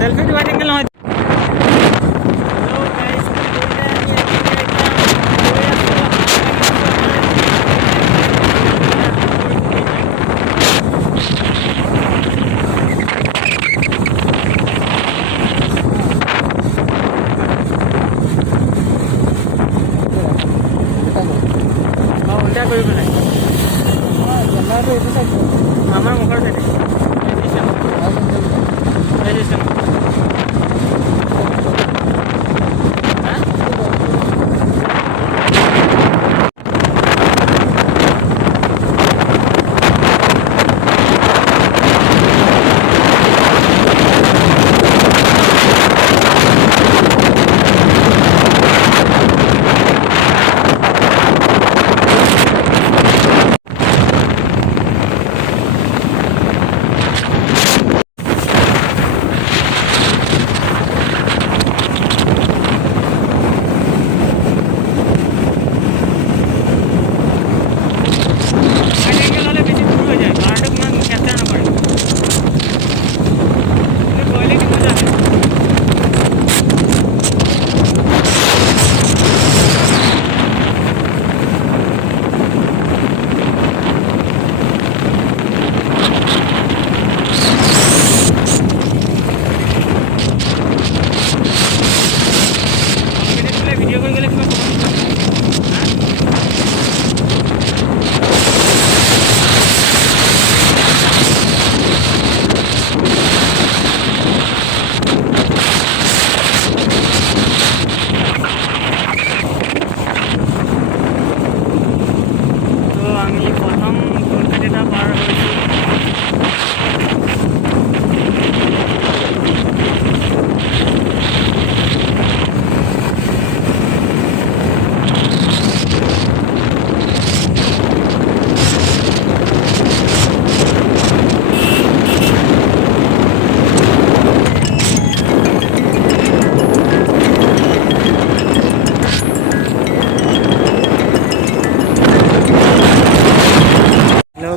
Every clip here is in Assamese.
সেলফি ৱাইড এংগেল নহয়। উল্টা কৰিব নাই আমাৰ মুখৰ চাইডে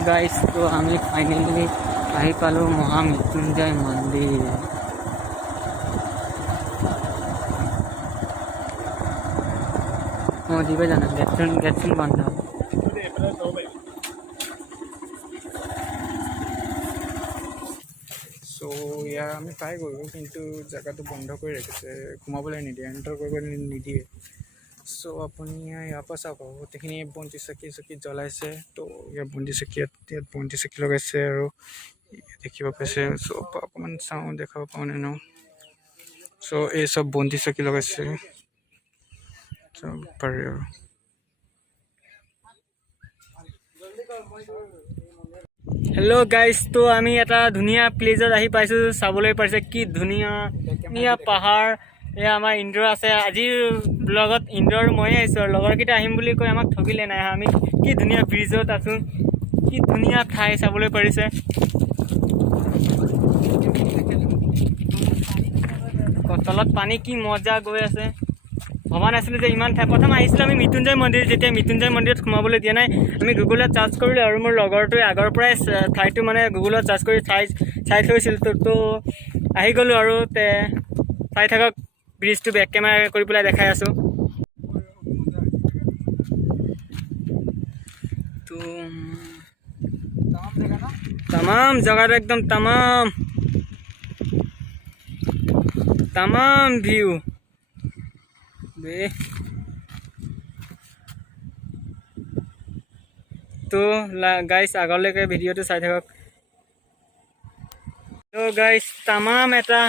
गाइस तो आम्ही फाइनली आही पालो महामृत्युंजय मंदिर। जीवे जाना गेटसन बंद सो या आम्ही ट्राई करूँ किंतु जगह तो बंद कर रखिसे घुमाबले निदिए एंटर कर निदिए। सो अपनी यहाँ पर चाब गोटेखिनि बन्ती चाकी জ্বলাইছে तो या बन्ती चाकी बन्ती चाकी लगाइছে और देखिब पाइছে। सो अकमान चाওঁ देखाब पाওঁ নে ন। सो ये सब बन्ती चाकी लगाइছে सब पारे और हेलो गाइस तो आमी এটা ধুনিয়া প্লেজত আহি পাইছো চাবলৈ পাইছে কি ধুনিয়া পাহাৰ। এ আমাৰ ইন্দ্ৰ আছে আজিৰ ব্লগত ইন্দ্ৰ আৰু মই আহিছো আৰু লগৰকেইটা আহিম বুলি কৈ আমাক ঠগিলে নাই। আমি কি ধুনিয়া ব্ৰিজত আছো কি ধুনিয়া ঠাই চাবলৈ পাৰিছে। তলত পানী কি মজা গৈ আছে ভবা নাছিলো যে ইমান ঠাই। প্ৰথম আহিছিলো আমি মৃত্যুঞ্জয় মন্দিৰ যেতিয়া মৃত্যুঞ্জয় মন্দিৰত সোমাবলৈ দিয়া নাই আমি গুগলত চাৰ্চ কৰিলো আৰু মোৰ লগৰটোৱে আগৰ পৰাই ঠাইটো মানে গুগলত চাৰ্চ কৰি চাই থৈছিল তো আহি গলো আৰু তে চাই থাকক ব্ৰিজটো বেক কেমেৰা কৰি পেলাই দেখাই আছো। তো तमाम जगह एकदम तमाम व्यू बे। तो गाइस आगলৈকে ভিডিওটো চাই থাকক। তো গাইস तमाम এটা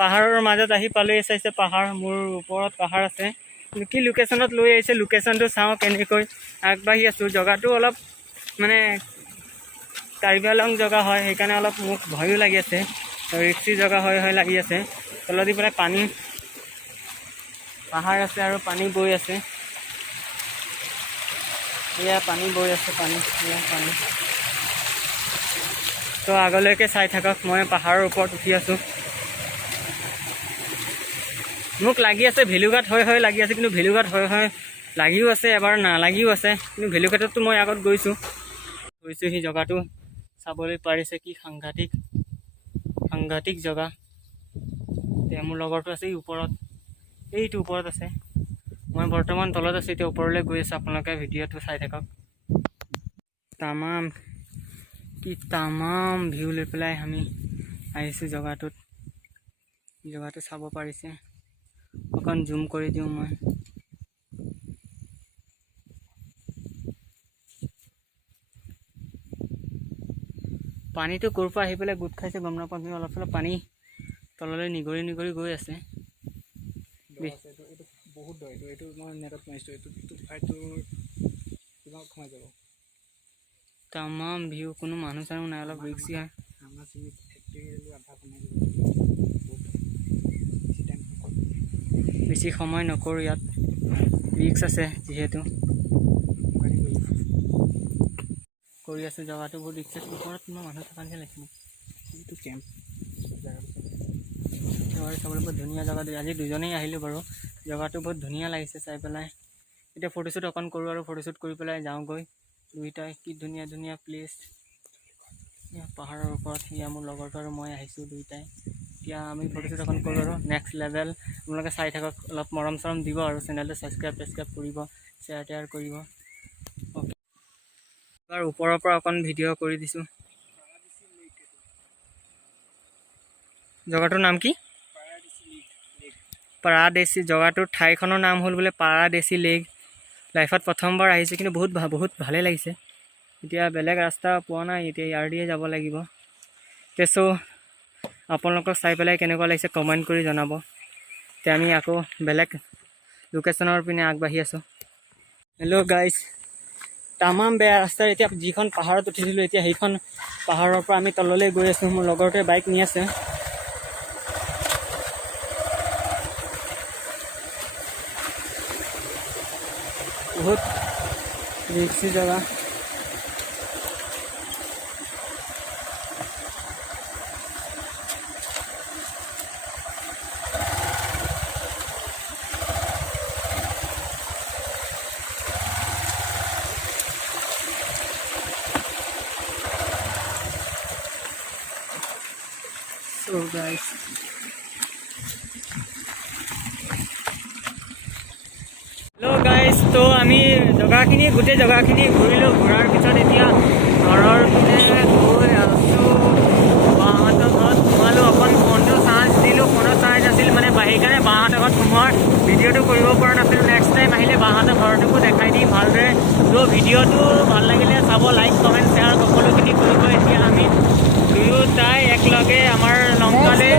পাহাৰৰ মাজত আহি পালে চাইছে পাহাৰ মোৰ ওপৰত পাহাৰ আছে কি লোকেশনত লৈ আহিছে লোকেশনটো চাও কেনেকৈ আগবাঢ়ি আছো। জগাটো অলপ মানে কাৰ্বি আংলং জগা হয় সেইকাৰণে অলপ মোক ভয়ো লাগি আছে ৰিক্সি জগা হয় লাগি আছে। তলদি পেলাই পানী পাহাৰ আছে আৰু পানী বৈ আছে এয়া পানী বৈ আছে পানী তো আগলৈকে চাই থাকক। মই পাহাৰৰ ওপৰত উঠি আছো মোক লাগি আছে ভেলুঘাট হয় লাগি আছে কিন্তু ভেলুঘাট হয় লাগিও আছে এবাৰ নালাগিও আছে কিন্তু ভেলুঘাটতো মই আগত গৈছো সেই জগাটো চাবলৈ পাৰিছে কি সাংঘাতিক জগা। এতিয়া মোৰ লগৰটো আছে ওপৰত, এইটো ওপৰত আছে। মই বৰ্তমান তলত আছোঁ, এতিয়া ওপৰলৈ গৈ আছোঁ। আপোনালোকে ভিডিঅ'টো চাই থাকক। তামাম ভিউ লৈ পেলাই আমি আহিছোঁ জেগাটোত। জেগাটো চাব পাৰিছে, অকণ জুম কৰি দিওঁ মই। পানীটো ক'ৰ পৰা আহি পেলাই গোট খাইছে গম নাপাওঁ, কিন্তু অলপ চলপ পানী তললৈ নিগৰি নিগৰি গৈ আছে। এইটো বহুত দ, এইটো মই নেটত মাৰিছোঁ, এইটো কিমান সোমাই যাব। তামাম ভিউ, কোনো মানুহ চানুহ নাই, অলপ ৰিক্সি হয়। আমাৰ চিমিত আধা সোমাই যাব। বেছি সময় নকৰোঁ ইয়াত, ৰিক্স আছে যিহেতু। কৰি আছোঁ, জেগাটো বহুত ৰিক্স আছে। ওপৰত কোনো মানুহ থকা নিচিনা লাগিছে মোক। এইটো কেম্প জেগাটো চাবলৈ বহুত ধুনীয়া জেগাটো। আজি দুজনেই আহিলোঁ বাৰু, জেগাটো বহুত ধুনীয়া লাগিছে চাই পেলাই। এতিয়া ফটোশ্বুট অকণ কৰোঁ আৰু ফটোশ্বুট কৰি পেলাই যাওঁগৈ দুইটাই। কি ধুনীয়া ধুনীয়া প্লেচ, পাহাৰৰ ওপৰত। সেয়া মোৰ লগৰটো আৰু মই আহিছোঁ দুইটাই। এতিয়া আমি ফটোশ্বুট অকণ কৰোঁ আৰু নেক্সট লেভেল। আপোনালোকে চাই থাকক, অলপ মৰম চৰম দিব আৰু চেনেলটো ছাবস্ক্ৰাইব কৰিব, শ্বেয়াৰ টেয়াৰ কৰিব। অ'কে, এবাৰ ওপৰৰ পৰা অকণ ভিডিঅ' কৰি দিছোঁ। জেগাটোৰ নাম কি? পাৰাদেশী। জেগাটোৰ ঠাইখনৰ নাম হ'ল বোলে পাৰাদেশী লেক। লাইফত প্ৰথমবাৰ আহিছোঁ, কিন্তু বহুত ভালেই লাগিছে। এতিয়া বেলেগ ৰাস্তা পোৱা নাই, এতিয়া ইয়াৰ দিয়ে যাব লাগিব। চ' আপোনালোকক চাই পেলাই কেনেকুৱা লাগিছে কমেণ্ট কৰি জনাব। এতিয়া আমি আকৌ বেলেগ লোকেশ্যনৰ পিনে আগবাঢ়ি আছোঁ। হেল্ল' গাইজ, তামাম বেয়া ৰাস্তা। এতিয়া যিখন পাহাৰত উঠিছিলোঁ, এতিয়া সেইখন পাহাৰৰ পৰা আমি তললৈ গৈ আছোঁ। মোৰ লগৰটোৱে বাইক নি আছে। বহুত ৰিক্সি জেগা। So guys, হেল্ল' গাইজ, তো আমি গোটেই জেগাখিনি ঘূৰিলোঁ। ঘূৰাৰ পিছত এতিয়া ঘৰৰ পিনে গৈ আছোঁ। বাহঁতৰ ঘৰত সোমালোঁ। অকণ ফোনটো চাৰ্জ দিলোঁ, ফোনত চাৰ্জ আছিল মানে সেইকাৰণে বাহঁতৰ ঘৰত সোমোৱাৰ ভিডিঅ'টো কৰিব পৰা নাছিলোঁ। নেক্সট টাইম আহিলে বাহঁতৰ ঘৰটোকো দেখাই দিম ভালদৰে। তো ভিডিঅ'টো ভাল লাগিলে চাব, লাইক কমেণ্ট শ্বেয়াৰ সকলোখিনি কৰিব। এতিয়া আমি দুয়োটাই একেলগে আমাৰ লংকালে